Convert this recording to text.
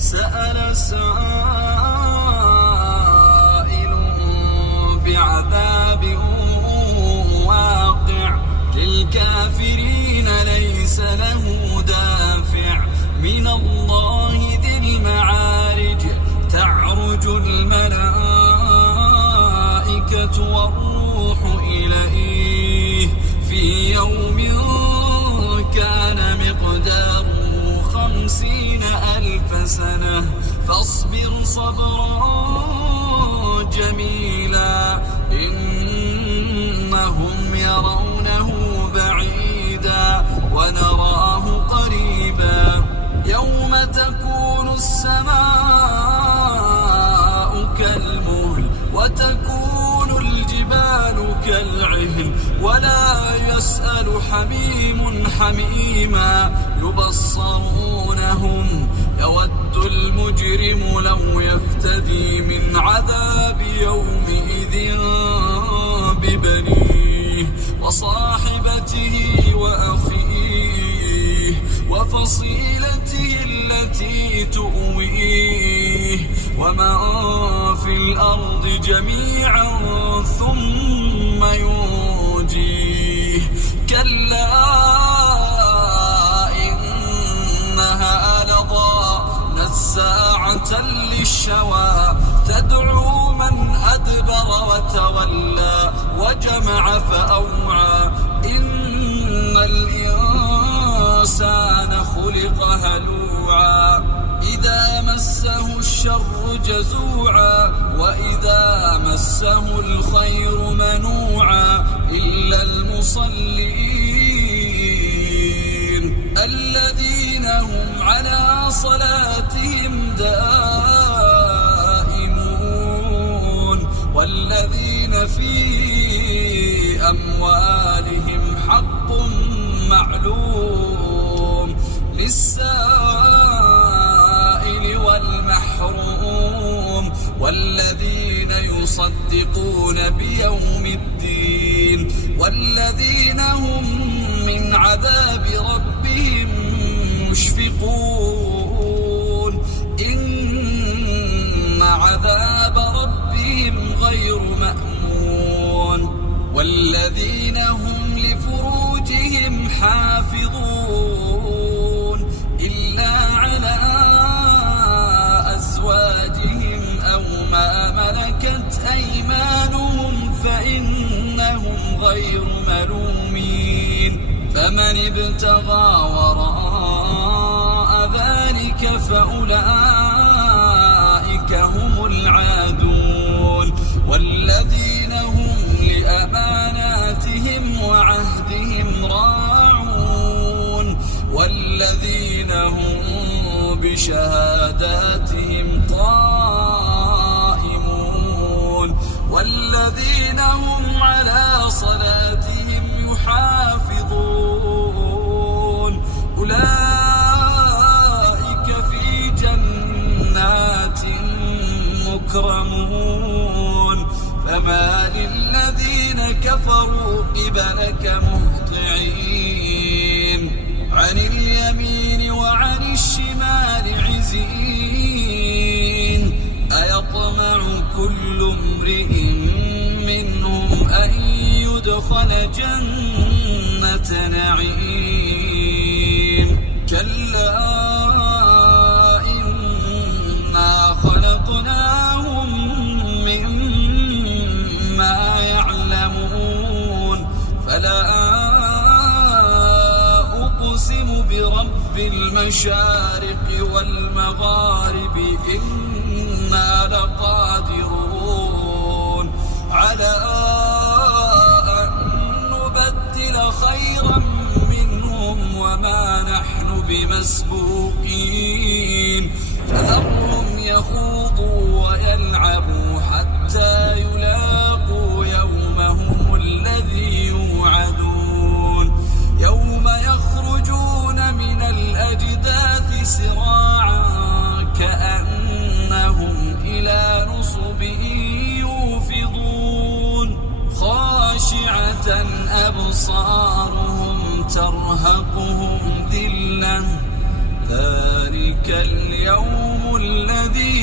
سأل سائل بعذاب واقع للكافرين ليس له دافع من الله ذي المعارج تعرج الملائكة والروح إليه في يوم كان مقداره 50,000 سنة فاصبر صبرا جميلا إنهم يرونه بعيدا ونراه قريبا يوم تكون السماء كالمهل وتكون الجبال كالعهن ولا يسأل حميم حميما يبصرونهم يود المجرم لو يفتدي من عذاب يومئذ ببنيه وصاحبته وأخيه وفصيلته التي تؤويه ومن في الأرض جميعا ثم ينجيه كلا إنها لظى نزاعة للشوى تدعو من أدبر وتولى وجمع فأوعى إن الإنسان خلق هلوعا إذا مسه الشر جزوعا وإذا مسه الخير منوعا إلا المصلين الذين هم على صلاتهم دائمون والذين في أموالهم حق معلوم للسائل والمحروم والذين يصدقون بيوم الدين والذين هم من عذاب ربهم مشفقون إن عذاب ربهم غير مأمون والذين هم لفروجهم حافظون إلا على أزواجهم أو ما ملكت أيمانهم فإنهم غير ملومين فمن ابتغى وراء ذلك فأولئك هم العادون والذين هم لأماناتهم وعهدهم راعون والذين هم بشهاداتهم قائمون والذين هم على صلاتهم يحافظون أولئك في جنات مكرمون فما للذين كفروا قبلك مهطعين عن اليمين وعن الشمال عزين أيطمع كل امرئ منهم أن يدخل جنة نعيم كلا إنا خلقناهم مما يعلمون فلا أقسم برب المشارق والمغارب إنا لقادرون على أن نبدل خيرا منهم وما نحن بمسبوقين فذرهم يخوضوا ويلعبوا حتى يلاقوا يومهم الذي يوعدون يوم يخرجون من الأجداث سراعا كأنهم إلى نصب يوفضون خاشعة أبصارهم ترهقهم ذلة ذلك اليوم الذي